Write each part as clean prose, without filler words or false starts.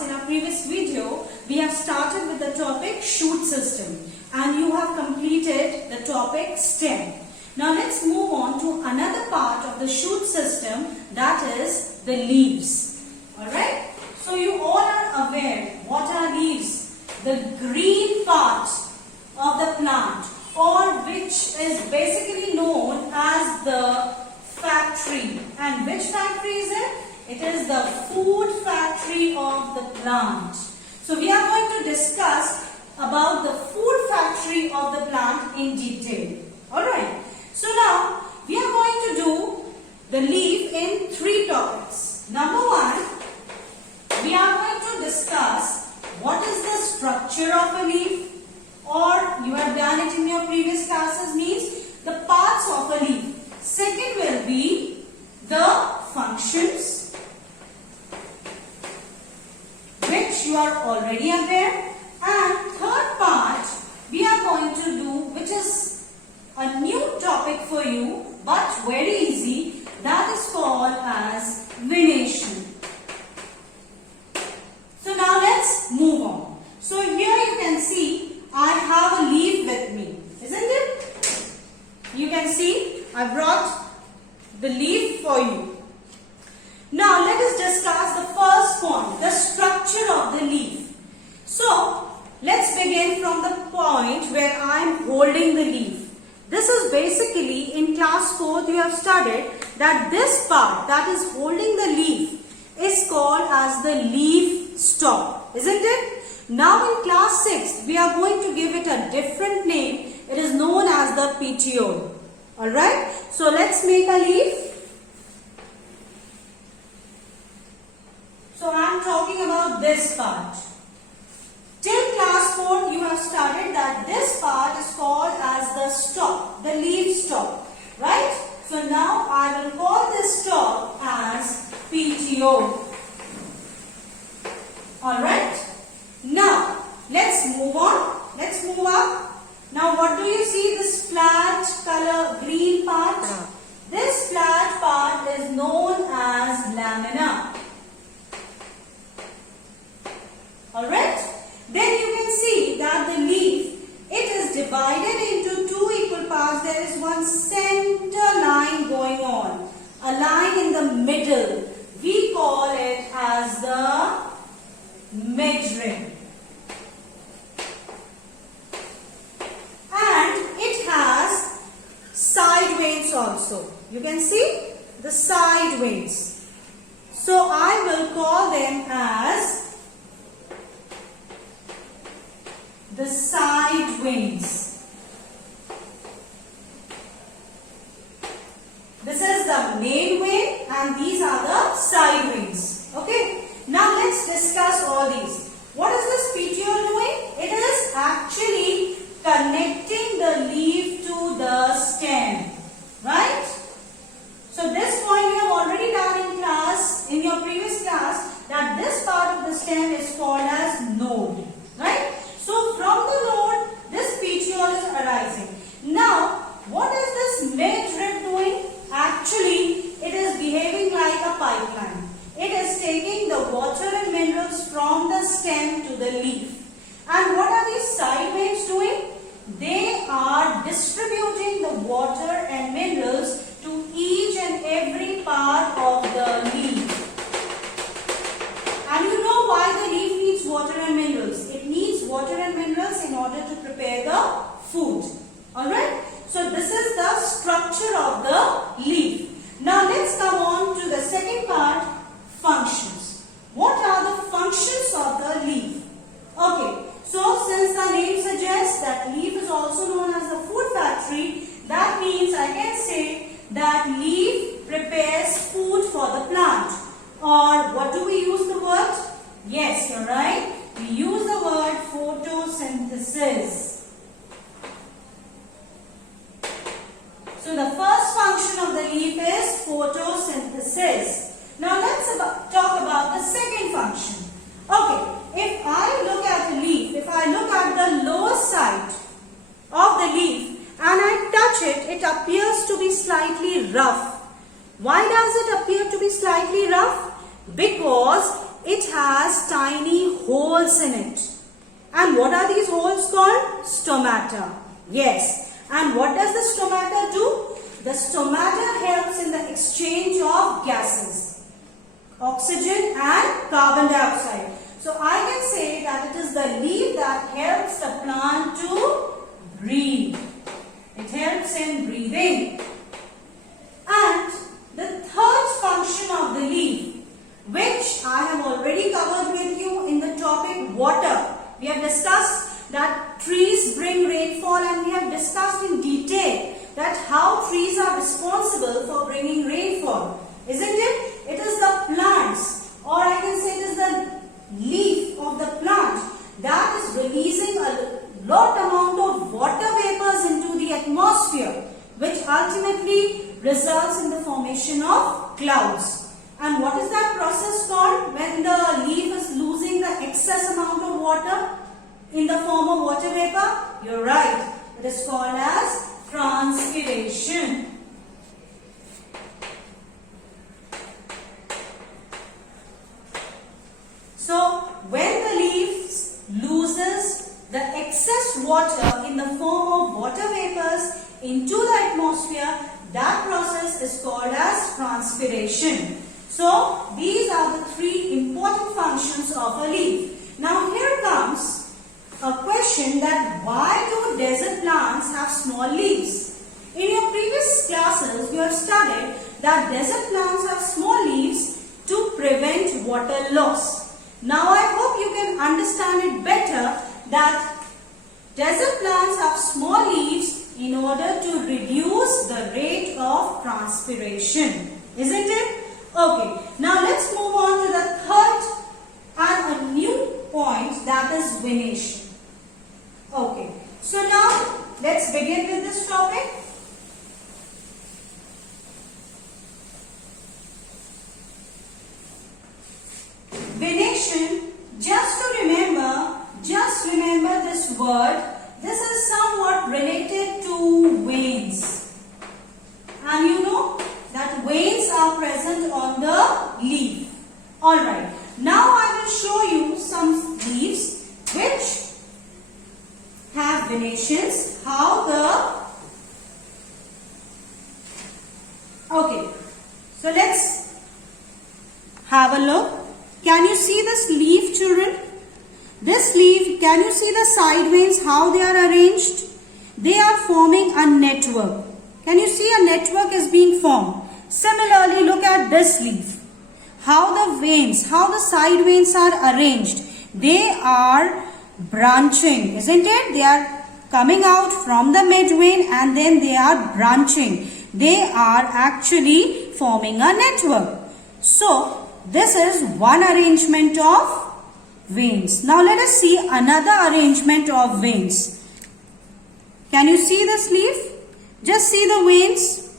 class, in our previous video, we have started with the topic shoot system and you have completed the topic stem. Now let's move on to another part of the shoot system, that is the leaves. Alright, so you all are aware what are leaves? The green part of the plant, or which is basically known as the factory. And which factory is it? It is the food factory of the plant. So we are going to discuss about the food factory of the plant in detail. Alright. So now we are going to do the leaf in 3 topics. Number 1, we are going to discuss what is the structure of a leaf, or you have done it in your previous classes, means the parts of a leaf. Second will be the functions, which you are already aware. And third part we are going to do, which is a new topic for you but very easy, that is called as venation. So now let's move on. So here you can see I have a leaf with me, isn't it? You can see I brought the leaf for you. Now let us discuss the first point, the structure of the leaf. So let's begin from the point where I am holding the leaf. This is basically in class 4th you have studied that this part that is holding the leaf is called as the leaf stalk, isn't it? Now in class 6th we are going to give it a different name. It is known as the petiole. Alright, so let's make a leaf. So I am talking about this part. Till class 4 you have studied that this part is called as the stalk, the leaf stalk, right? So now I will call this stalk as petiole. Alright, now let's move on, let's move up. Now what do you see, this flat color green part? This flat part is known as lamina. Alright, then you can see that the leaf, it is divided into 2 equal parts. There is one center line going on, a line in the middle. We call it as the midrib. And it has side veins also. You can see the side veins. So I will call them as the side veins. This is the main vein and these are the side veins. Okay. Now let's discuss all these. What is this petiole doing? It is actually connecting the leaf to the stem. Right? So this point you have already done in class, in your previous class, that this part of the stem is called as node. Right? So from the node, this petiole is arising. Now, what is this midrib doing? Actually, it is behaving like a pipeline. It is taking the water and minerals from the stem to the leaf. And what are these side veins doing? They are distributing the water and minerals to each and every part of the leaf. And you know why the leaf needs water and minerals. It needs water and minerals in order to prepare the food. Alright? So this is the structure of the leaf. Now let's come on to the second part, functions. What are the functions of the leaf? Okay, so since the name suggests that leaf is also known as the food factory, that means I can say that leaf prepares food for the plant. Or what do we use the word? Yes, you're right. We use the word photosynthesis. So the first function of the leaf is photosynthesis. Now let's talk about the second function. Okay, if I look at a leaf, if I look at the lower side of the leaf and I touch it, it appears to be slightly rough. Why does it appear to be slightly rough? Because it has tiny holes in it. And what are these holes called? Stomata. Yes. And what does the stomata do? The stomata helps in the exchange of gases, oxygen and carbon dioxide. So I can say that it is the leaf that helps the plant to breathe. It helps in breathing. And the third function of the leaf, which I have already covered with you in the topic water. We have discussed that trees bring rainfall, and we have discussed in detail that how trees are responsible for bringing rainfall. Isn't it? It is the plants, or I can say it is the leaf of the plant that is releasing a lot amount of water vapors into the atmosphere, which ultimately results in the formation of clouds. And what is that process called when the leaf is losing the excess amount of water in the form of water vapor? You're right. It is called as transpiration. So, when the leaf loses the excess water in the form of water vapors into the atmosphere, that process is called as transpiration. So, these are the three important functions of a leaf. Now, here comes a question that why do desert plants have small leaves? In your previous classes, you have studied that desert plants have small leaves to prevent water loss. Now, I hope you can understand it better that desert plants have small leaves in order to reduce the rate of transpiration. Isn't it? Okay, now let's move on to the third and a new point, that is venation. Okay, so now let's begin with this topic. Venation, just remember this word. This is somewhat related to veins. And you know that veins are present on the leaf. Alright, now I will show you some leaves which have venations. Okay, so let's have a look. Can you see this leaf, children? This leaf, can you see the side veins, how they are arranged? They are forming a network. Can you see a network is being formed? Similarly, look at this leaf. How the veins, how the side veins are arranged. They are branching, isn't it? They are coming out from the mid vein and then they are branching. They are actually forming a network. So, this is one arrangement of veins. Now, let us see another arrangement of veins. Can you see this leaf? Just see the veins.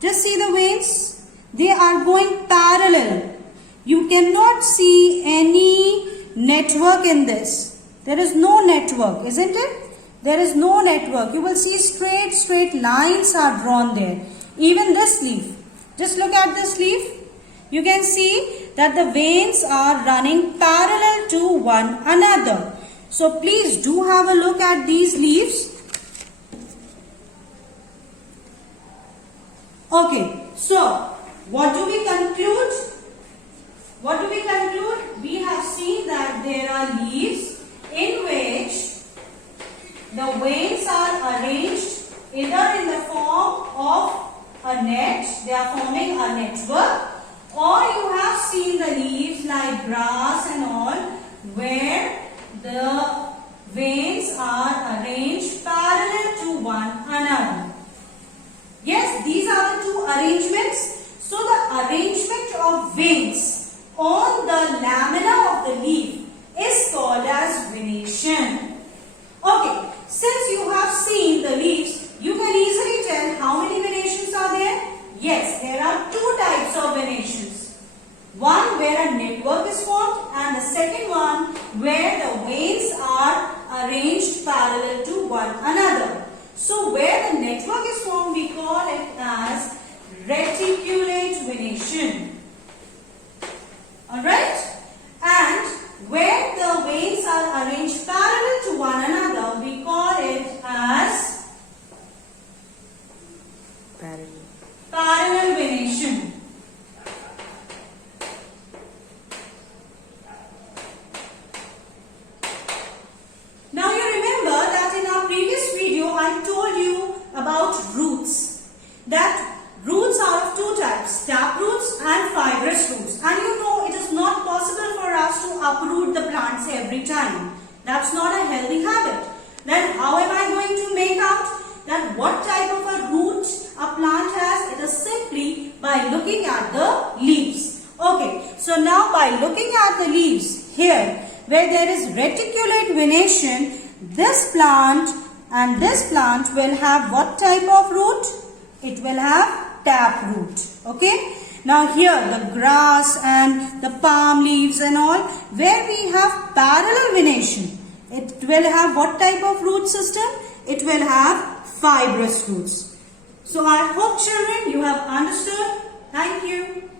Just see the veins. They are going parallel. You cannot see any network in this. There is no network, isn't it? There is no network. You will see straight lines are drawn there. Even this leaf. Just look at this leaf. You can see that the veins are running parallel to one another. So please do have a look at these leaves. Okay, so what do we conclude? What do we conclude? We have seen that there are leaves in which the veins are arranged either in the form of a net, they are forming a network, or you have seen the leaves like grass and all where the veins are arranged parallel to one another. Yes, these are the two arrangements. So the arrangement of veins on the lamina of the leaf is called as venation. Okay, since you have seen the leaves, you can easily tell how many venations are there. Yes, there are two types of venations. One where a network is formed and the second one where the veins are arranged parallel to one another. So where the network is formed, we call it as reticulate venation. Alright? looking at the leaves. Okay, so now by looking at the leaves here, where there is reticulate venation, this plant and this plant will have what type of root? It will have tap root. Okay. Now here the grass and the palm leaves and all, where we have parallel venation, it will have what type of root system? It will have fibrous roots. So I hope children you have understood. Thank you.